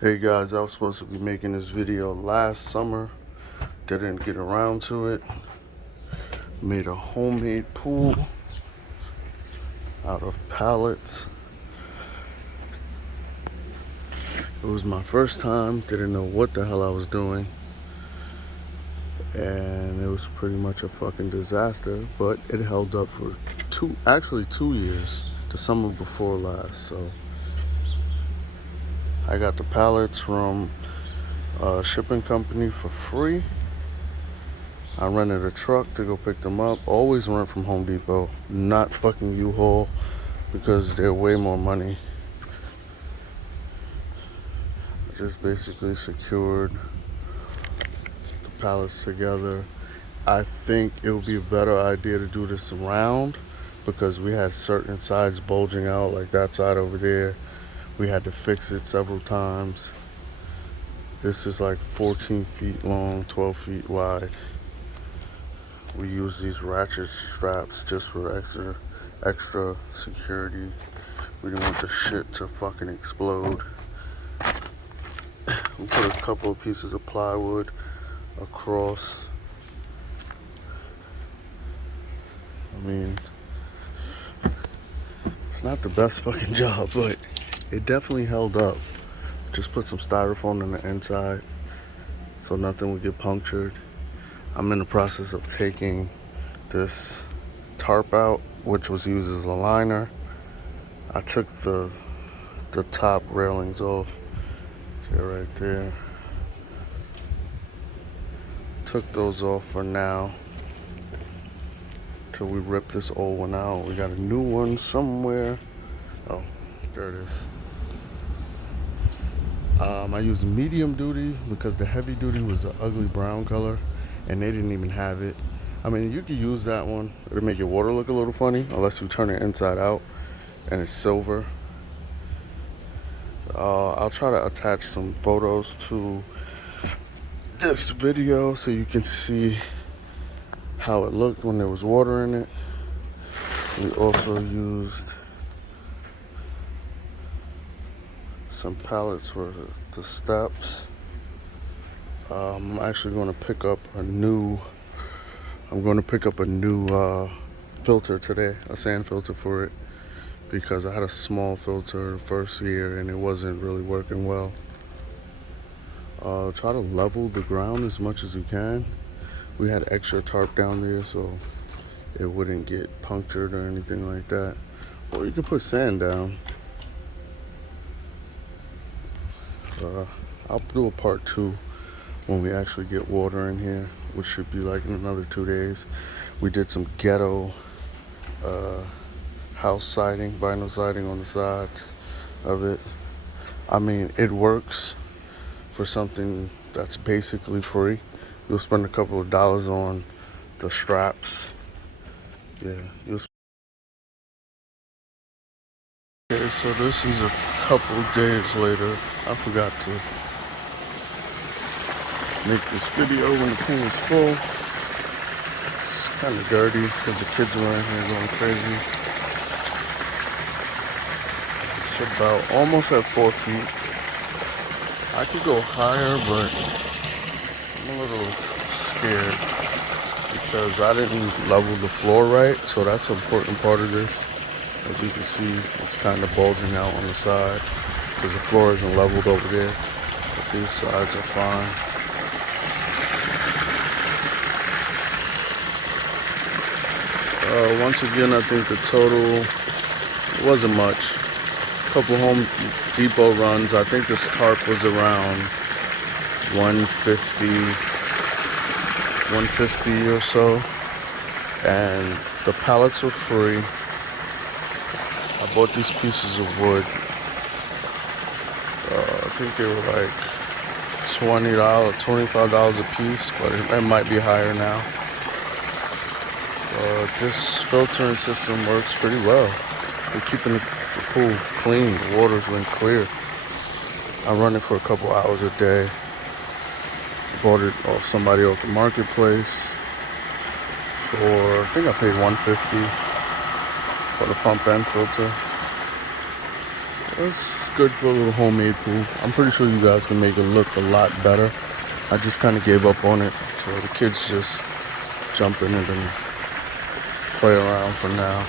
Hey guys, I was supposed to be making this video last summer. Didn't get around to it. Made a homemade pool out of pallets. It was my first time. Didn't know what the hell I was doing. And it was pretty much a fucking disaster. But it held up for actually 2 years. The summer before last. So I got the pallets from a shipping company for free. I rented a truck to go pick them up. Always rent from Home Depot, not fucking U-Haul, because they're way more money. I just basically secured the pallets together. I think it would be a better idea to do this round because we had certain sides bulging out, like that side over there. We had to fix it several times. This is like 14 feet long, 12 feet wide. We use these ratchet straps just for extra security. We didn't want the shit to fucking explode. We put a couple of pieces of plywood across. I mean, it's not the best fucking job, but it definitely held up. Just put some styrofoam on the inside so nothing would get punctured. I'm in the process of taking this tarp out, which was used as a liner. I took the top railings off. See right there. Took those off for now till we rip this old one out. We got a new one somewhere. Oh, there it is. I used medium duty because the heavy duty was an ugly brown color and they didn't even have it. I mean, you could use that one. It'll make your water look a little funny unless you turn it inside out and it's silver. I'll try to attach some photos to this video so you can see how it looked when there was water in it. We also used some pallets for the steps. I'm actually going to pick up a new filter today, a sand filter for it, because I had a small filter the first year and it wasn't really working well. Try to level the ground as much as you can. We had extra tarp down there so it wouldn't get punctured or anything like that. Or you could put sand down. I'll do a part 2 when we actually get water in here, which should be like in another 2 days. We did some ghetto house siding, vinyl siding on the sides of it. I mean, it works for something that's basically free. You'll spend a couple of dollars on the straps. Yeah, okay, so this is a couple days later. I forgot to make this video when the pool is full. It's kind of dirty because the kids are in here going crazy. It's about almost at 4 feet. I could go higher, but I'm a little scared because I didn't level the floor right, so that's an important part of this. As you can see, it's kind of bulging out on the side because the floor isn't leveled over there, but these sides are fine. Once again, I think the total wasn't much. A couple Home Depot runs. I think this tarp was around 150 or so. And the pallets were free. I bought these pieces of wood. I think they were like $20, $25 a piece, but it might be higher now. This filtering system works pretty well. We're keeping the pool clean. The water's been clear. I run it for a couple hours a day. Bought it off somebody off the marketplace for, I think I paid $150 for the pump and filter. It's good for a little homemade pool. I'm pretty sure you guys can make it look a lot better. I just kind of gave up on it, so the kids just jump in it and play around for now.